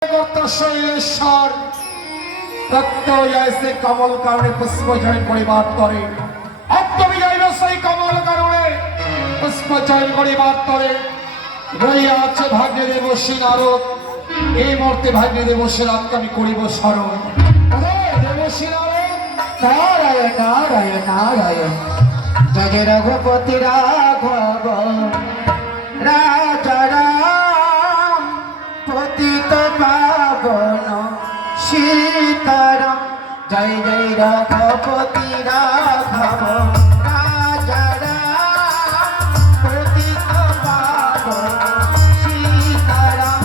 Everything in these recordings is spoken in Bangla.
শৈলেশ্বর প্রত্যয় সে কমল কারণে পুষ্প চয়ন করিবার তরে অব্যবিজয় সেই কমল কারণে পুষ্প চয়ন করিবার তরে রইয়া আছে ভাগ্যে দেবশ্রী নারদ। এই মুহূর্তে ভাগ্যে দেবশ্রী নারদকে আমি করিব স্মরণ। দেবশ্রী নারদ নারায়ণ নারায়ণ নারায়ণ জয় জয় রঘুপতি রাঘব রাজা রাম পতিত পাবন সীতারাম জয় জয় রঘুপতি রাঘব রাজা রাম পতিত পাবন সীতারাম।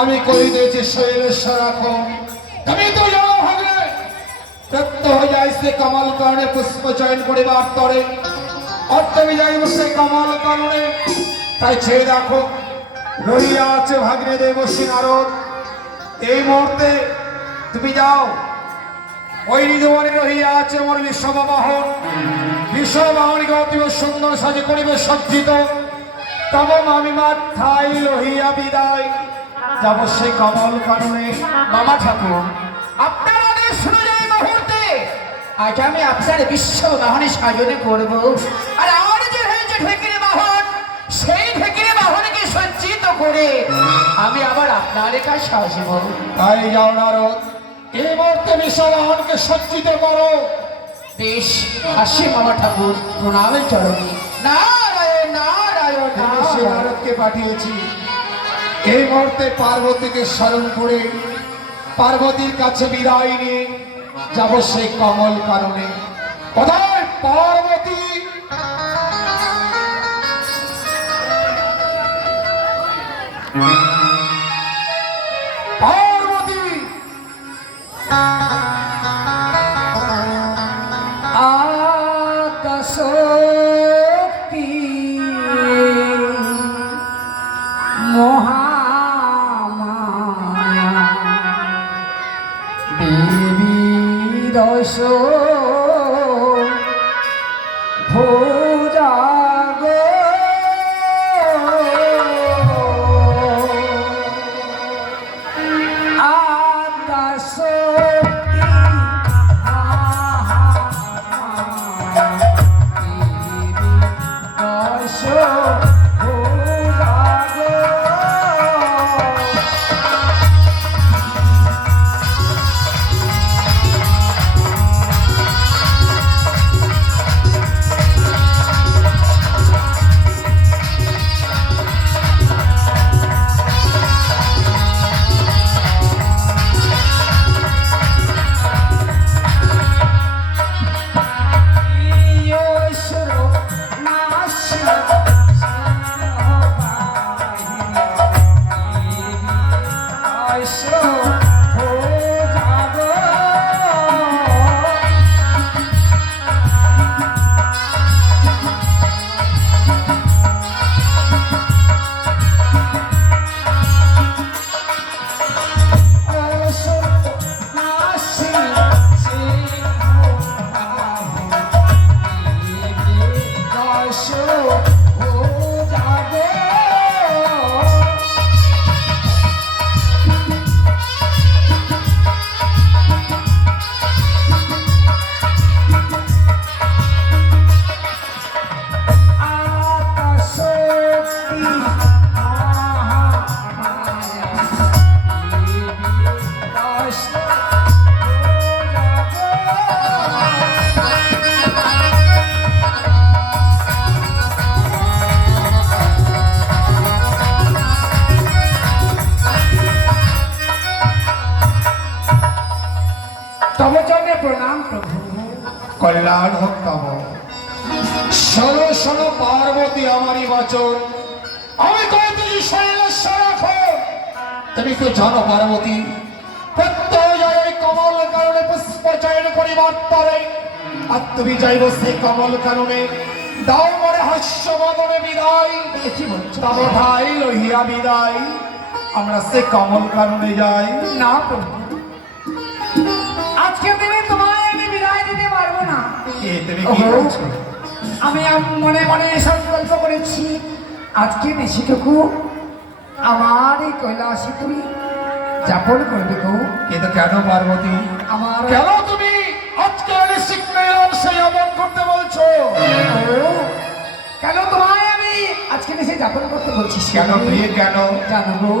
আমি কই দিয়েছি শৈলেশ্বর এখন তুমি তো জানো ভাগ্নে প্রত্যয় যায় সে কমল কারণে পুষ্প চয়ন করিবার তরে অর্থবিজয় সে কমল কারণে তাই ছেড়ে দেখো রহিয়া আছে ভাগ্নে দেবশ্রী নারদ। এই মুহূর্তে তুমি যাও ওই নিধবনে রহিয়া আছে আমার বিশ্ববাহন। বিশ্ববাহনকে অতীব সুন্দর সাজে করিবে সজ্জিত তব আমি মাথায় রহিয়া বিদায় যাব সেই কমল কাননে। মামা ঠাকুর আপনার আদেশ অনুযায়ী মুহূর্তে আজ আমি আপনার বিশ্ব বাহনে সাজনে করব। আর আমার যে হয়েছে ঢেকিরে বাহন সেই ঢেকিরে বাহনকে সজ্জিত করে আমি আবার আপনার কাছে আসব। তাই যাও নারদ এই মুহূর্তে বিশ্ববাহনকে সজ্জিত করো। বেশ হাসি মামা ঠাকুর প্রণামের চরণে নারায়ণ নারায়ণ নারায়ণ। নারদকে পাঠিয়েছি এই মুহূর্তে পার্বতীকে স্মরণ করে পার্বতীর কাছে বিদায় নিয়ে যাব সেই কমল কারণে। কোথায় পার্বতী? পার্বতী আকাশ মহামায়া দেবী দশ ভো তব চরণে প্রণাম প্রভু। কল্যাণ হোক তব। শোনো শোনো পার্বতী আমারই বচন, আমি কইতেছি শৈলেশ্বর এখন। তুমি তো জানো পার্বতী, প্রত্যয় যায় এই কমল কারণে পুষ্প চয়ন করিবার তরে, আর তুমি যাইব সেই কমল কারণে দাও মরে হাস্য বদনে বিদায়। কি বলছো? তব ভাই লহিয়া বিদায়, আমরা সে কমল কারণে যাই। না প্রভু, আজকে দিনে তোমায় আমি বিদায় দিতে পারবো না। এ তুমি কি বলছো? আমি মনে মনে সংকল্প করেছি, আজকে নিশিটুকু আমার এই কৈলাসে তুমি যাপন করবে গো। কিন্তু কেন পার্বতী, আমার কেন তুমি আজকে ঋষিক কৈলাসে যাপন করতে বলছো? কেন তোমায় আমি আজকে নিশে যাপন করতে বলছি? কেন প্রিয় কেন? জানো গো,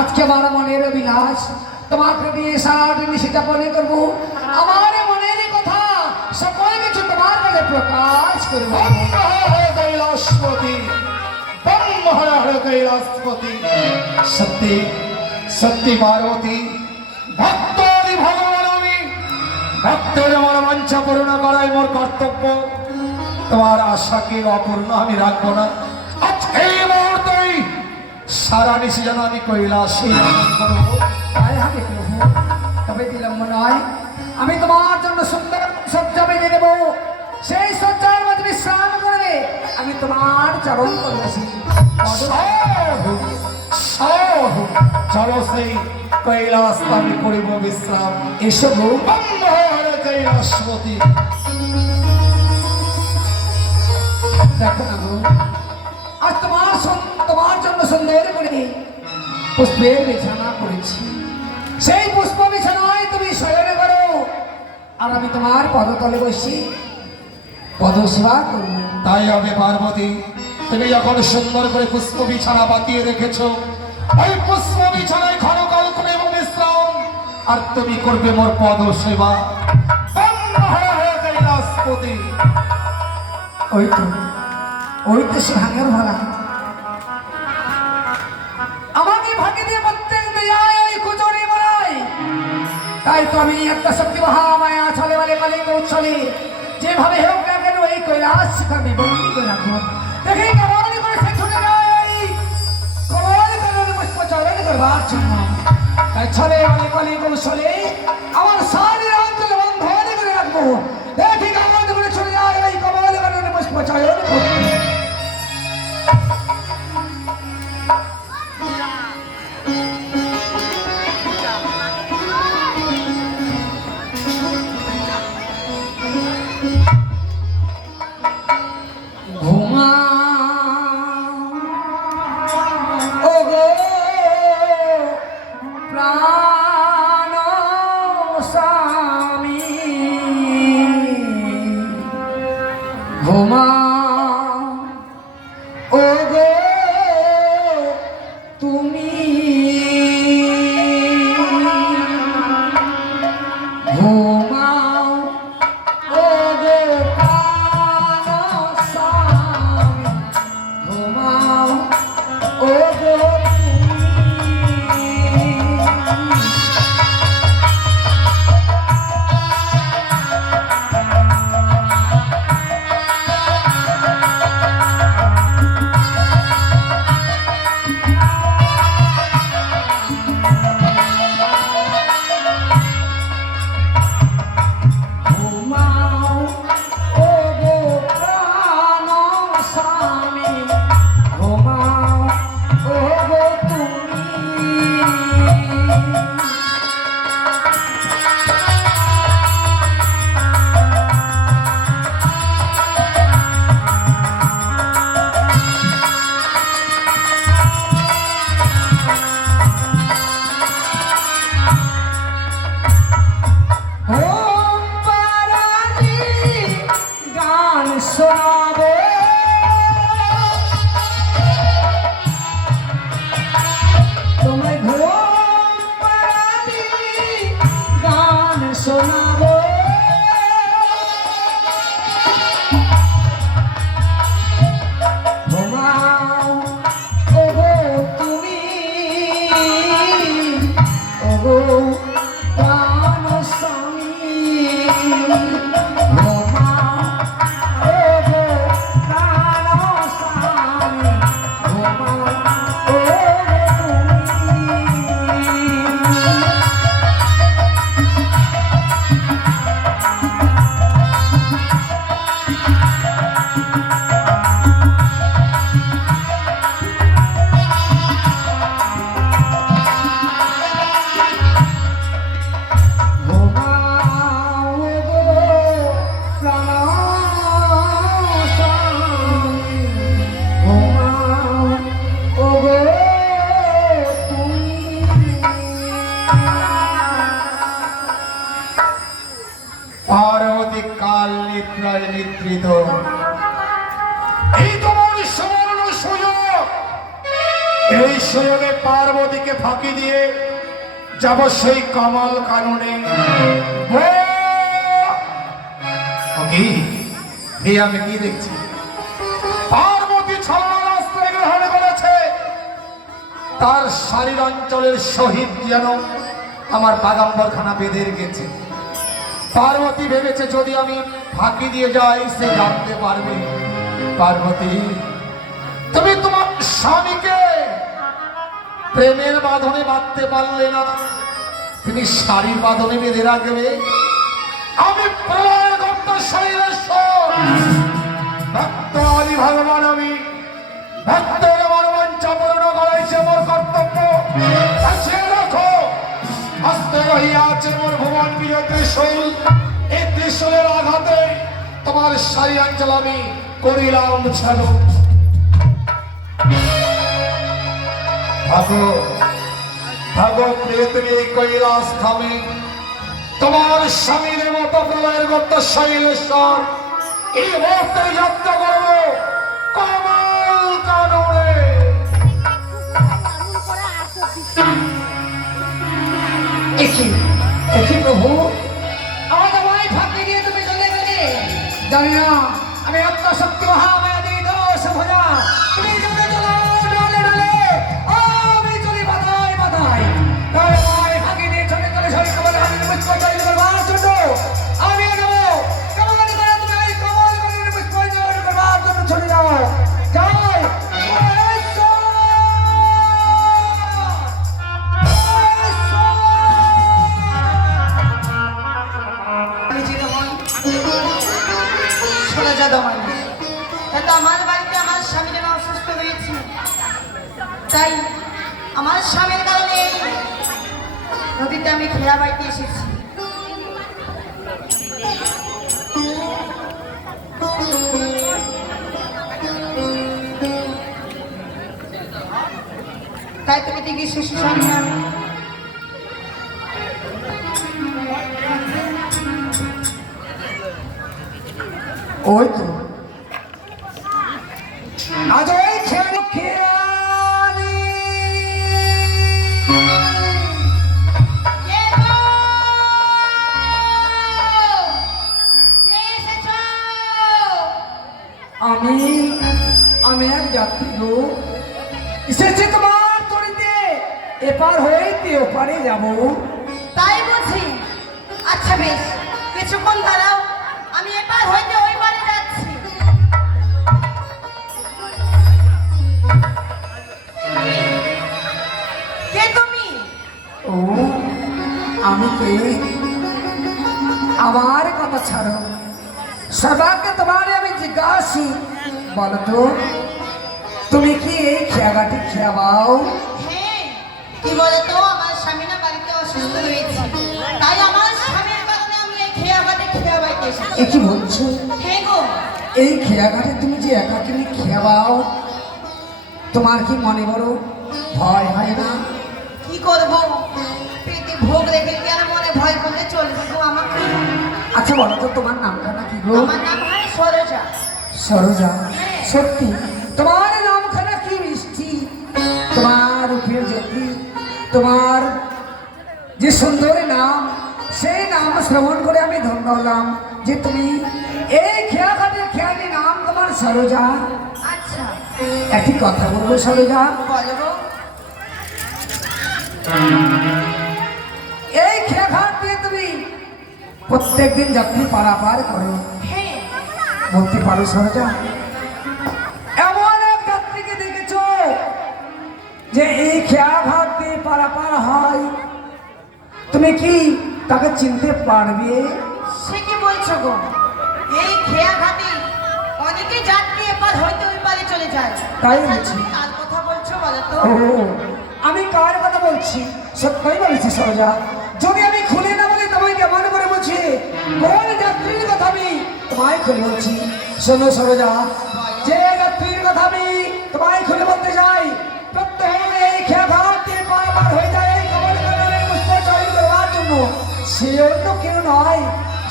আজকে আমার মনের অভিলাষ তোমাকে দিয়ে সারা নিশে যাপনে করবো। আমার মনের কথা সকল কিছু তোমার কাছে প্রকাশ করবো। কৈলাসপতি, কৈলাসপতি, সত্যি সত্যি পার্বতী, ভক্তি ভগবান আমি, ভক্তের আমার বাঞ্ছা পূর্ণ করাই মোর কর্তব্য। তোমার আশাকে অপূর্ণ আমি রাখবো না। আজ এই মুহূর্তেই সারা নিশি যেন আমি কৈলাসে যাপন করবো। তাই হবে প্রভু, তবে বিলম্ব নয়। আমি তোমার জন্য সুন্দর সজ্জা বেঁধে দেবো, সেই সজ্জার মধ্যে বিশ্রাম করবে। আমি তোমার চরণ করবছি। চলো সেই কৈলাস আমি করিব বিশ্রাম। এসো গো। কৈলাসপতি, দেখো না গো, আজ তোমার জন্য সুন্দর করে পুষ্পের বিছানা করেছি। সেই পুষ্প বিছানায় তুমি শয়ন করো, আর আমি তোমার পদতলে বসি পদসেবা করবো। তাই হবে পার্বতী, তুমি যখন সুন্দর করে পুষ্প বিছানা পাতিয়ে রেখেছো, ওই পুষ্প বিছানায় ক্ষণকাল করিব বিশ্রাম, আর তুমি করবে মোর পদ সেবা। কৈলাসপতি, ওই তো সে ভাঙের ভাড়া আমাকে ভাগে দিয়ে প্রত্যেক দেয় ওই কুচুরি বলাই। তাই তো আমি একটা শক্তি মহামায়া চলে বলে কলিঙ্গ উচ্ছলে যেভাবে হোক না কেন এই কৈলাস আমি বন্দি করে রাখবো। দেখি কমল করে সে ছুটে যায় কমল করে পুষ্প চরণ করবার জন্য। তাই চলে বলে কলিঙ্গ উচ্ছলে আমার শারীর অন্তর বন্ধন করে রাখবো। দেখি কমল করে ছুটে যায় ওই কমল করে পুষ্প চরণ করবো। শোনাবো তোমায় ঘুম পাড়ানি গান শোনাবো ঘুমাও ওগো তুমি ওগো প্রাণ স্বামী ঘুমাও ওগো প্রাণ স্বামী ঘুমাও ওগো তুমি ঘুমাও গো প্রাণ স্বামী ঘুমাও ওগো তুমি পার্বতী কাল নিদ্রায় নিদ্রিত। এই তোমার সুবর্ণ সুযোগ, এই সুযোগে পার্বতীকে ফাঁকি দিয়ে যাব সেই কমল কাননে। আমি কি দেখছি, পার্বতী ছলনা রাস্তায় গ্রহণ করেছে, তার শারীর অঞ্চলের সহিত যেন আমার বাগাম্বরখানা বেঁধে রেখেছে। পার্বতী ভেবেছে যদি আমি ফাঁকি দিয়ে যাই সে জানতে পারবে। পার্বতী, তুমি তোমার স্বামীকে প্রেমের বাঁধনে বাঁধতে পারলে না, তুমি শাড়ির বাঁধনে বেঁধে রাখবে। আমি প্রলয়ের গর্ত শৈলেশ্বর, ভক্ত আদি ভগবান, আমি ভক্তের আমার বাঞ্ছা পূর্ণ করাইছে মোর কর্তব্য। কাছে রাখো, হস্তে রহিয়াছে মোর ভুবন বিজয় ত্রিশূল। এই ত্রিশূলের আঘাতে তোমার শাড়ি অঞ্চল আমি করিলাম ছাড়ো। থাকো থাকো প্রিয়, তুমি এই কৈলাস থামে তোমার স্বামীর মতো প্রলয়ের গর্ত শৈলেশ্বর এই মুহূর্তে যাত্রা করবো কমল কাননে। দেখি দেখি প্রভু, আমার তোমায় ফাঁকি দিয়ে তুমি চলে গেলে। জানি না আমি আত্মশক্তি মহামায়াদের দোষ ভোজা। তুমি চলে চলো ডালে ডালে, আমি চলি বাধায় বাধায়। তাই তোমায় ফাঁকি দিয়ে চলে চলে শরীর কমল হাতের পুষ্প জয় করবার জন্য আমি যাবো। কমল করে তুমি এই কমল করে পুষ্প জয় করবার জন্য চলে যাও। যাই আমার বাড়িতে আমার স্বামীর যেন অসুস্থ হয়েছে, তাই আমার স্বামীর কারণে এই নদীতে আমি খেয়া বাড়িতে এসেছি। তাই তুমি দেখি শিশু সন্তান ওই তো আজ ওই খেয়ালি আমি আমি এক যাত্রী গো, এসেছি তোমার তরিতে এপার হইতে ওপারে যাব। তাই বুঝি? আচ্ছা বেশ, কিছুক্ষণ দাঁড়াও, আমি এপার হইতে ওই পারে যাচ্ছি। কে তুমি? ও আমি কে? আমার কথা ছাড়ো, সবাইকে তোমারে আমি জিজ্ঞাসি, বলো তো তুমি কি এই খেয়াঘাটি খেয়াবাও? হ্যাঁ, কি বলতো, আমার স্বামী না বাড়িতে অসুস্থ হয়েছে, তাই আমার স্বামীর কারণে আমি এই খেয়াঘাটে খেয়া বাড়িতে এসেছি। এ কি বলছো? হ্যাঁ গো। এই খেয়াঘাটে তুমি যে একাকিনী খেয়াবাও, তোমার কি মনে বড় ভয় হয় না? কি করবো, পেটে ভোগ রেখে কি আর মনে ভয় করলে চলবে গো আমাকে? আচ্ছা বলো তো তোমার নামটা না কি গো? আমার নাম হয় সরোজা। সরোজা, সত্যি তোমার নামখানা কি মিষ্টি, তোমার রূপের জ্যোতি, তোমার যে সুন্দর নাম, সেই নাম শ্রবণ করে আমি ধন্য হলাম যে তুমি এই খেয়াঘাটের খেয়ালি নাম তোমার সরোজা। আচ্ছা একটি কথা বলবো সরোজা, বলো গো। এই খেয়াঘাট দিয়ে তুমি প্রত্যেকদিন যাত্রী পারাপার করো, হ্যাঁ বলতে পারো সরোজা? এমন এক যাত্রীকে দেখেছ যে এই খেয়াঘাট দিয়ে পারাপার হয়, তুমি কি তাকে চিনতে পারবে? সে কি বলছো গো? এই খেয়া ঘাটে অনেকে যাত্রী এপার হইতে ওই পারে চলে যায়। তাই আচ্ছা, বলছি। তুমি কার কথা বলছো বলো তো? ও, আমি কার কথা বলছি? সত্যই বলেছি সরোজা। যদি আমি খুলে না বলি তোমায় কেমন করে বলছি? কোন যাত্রীর কথা আমি তোমায় খুলে বলছি? শোনো সরোজা, যে যাত্রীর কথা আমি তোমায় খুলে বলতে চাই, প্রত্যহ এই খেয়াঘাট দিয়ে পারাপার হয়ে যায় এই কমলকাননে পুষ্প চয়ন করবার জন্য। সে অন্য কেউ নয়,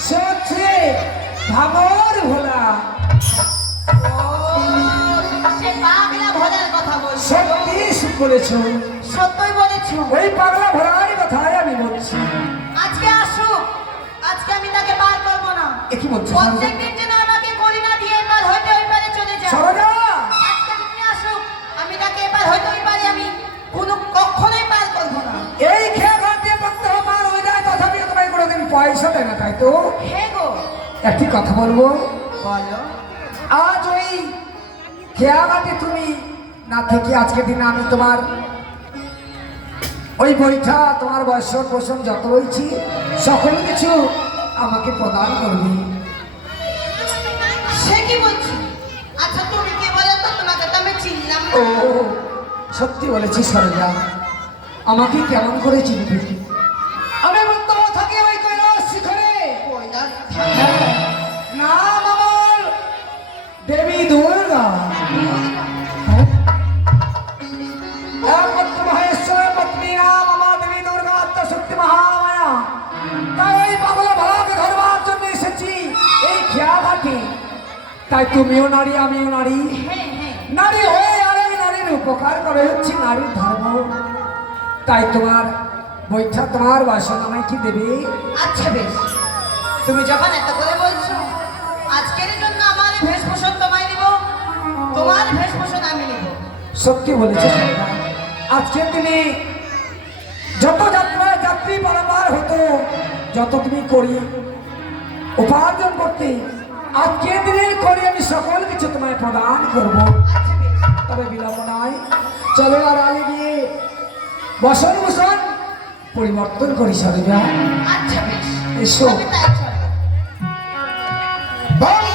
সে হচ্ছে ভাঙর ভোলা। ও, সে পাগলা ভোলার কথা বলছো। সত্যি বলেছো, সত্যই বলেছো। ওই পাগলা ভোলার কথাই আমি বলছি। আজকে আসুক, আজকে আমি তাকে বার করবো না। এ কি বলছো প্রত্যেকদিন যেন আমাকে করিনা দিয়ে এপার হইতে ওই পারে চলে যায়। সরোজা? আজকে তুমি আসুক, আমি তাকে এপার হইতে ওই পারে আমি কোনো কখনোই পার করবো না। এই খেয়াঘাট দিয়ে প্রত্যহ পার হয়ে যায়, তথাপি তোমায় কোনোদিন পয়সা দেয় না, তাই তো? হে গো, একটি কথা বলবো, বলো। আজ ওই খেয়াঘাটে তুমি না থেকে আজকের দিনে আমি তোমার ওই বইটা, তোমার বয়সন পোষণ যত রয়েছি সকল কিছু আমাকে প্রদান করবে। সে কি বলছি? আচ্ছা তুমি কে বলো তো? তোমাকে তো আমি চিনলাম না। ও, সত্যি বলেছি সরোজা, আমাকে কেমন করে চিনবে? আমি বর্তমান থাকি ওই কৈলাস শিখরে। কৈলাস? নাম আমার দেবী দুর্গা। একমাত্র মহেশ্বরের পত্নী, নাম আমার দেবী দুর্গা, আত্মশক্তি মহামায়া। তাই ওই পাগলা ভালাকে ধরবার জন্য এসেছি এই খেয়াঘাটে। তাই তুমিও নারী, আমিও নারী, হ্যাঁ হ্যাঁ, নারী হয়ে আরেক নারীর উপকার করে হচ্ছে নারীর ধর্ম। তাই তোমার বৈঠা, তোমার বাসন আমায় কি দেবে? আচ্ছা বেশ, তুমি যখন এত করে বলছো, আজকের জন্য আমার ভেষভূষণ তোমায় দিব, তোমার ভেষভূষণ আমি নিব। সত্যি বলেছে সরকার। আজকের দিনে যত যাত্রী পারাপার হতো, যত তুমি করি উপার্জন করতে, আজকের দিনের করে আমি সকল কিছু তোমায় প্রদান করব। আচ্ছা বেশ, তবে বিলম্ব নয়, চলো আর আগে গিয়ে বসন ভূষণ পরিবর্তন করি সরোজা। আচ্ছা বেশ, এসো। তবে তাই চলো। বাংলা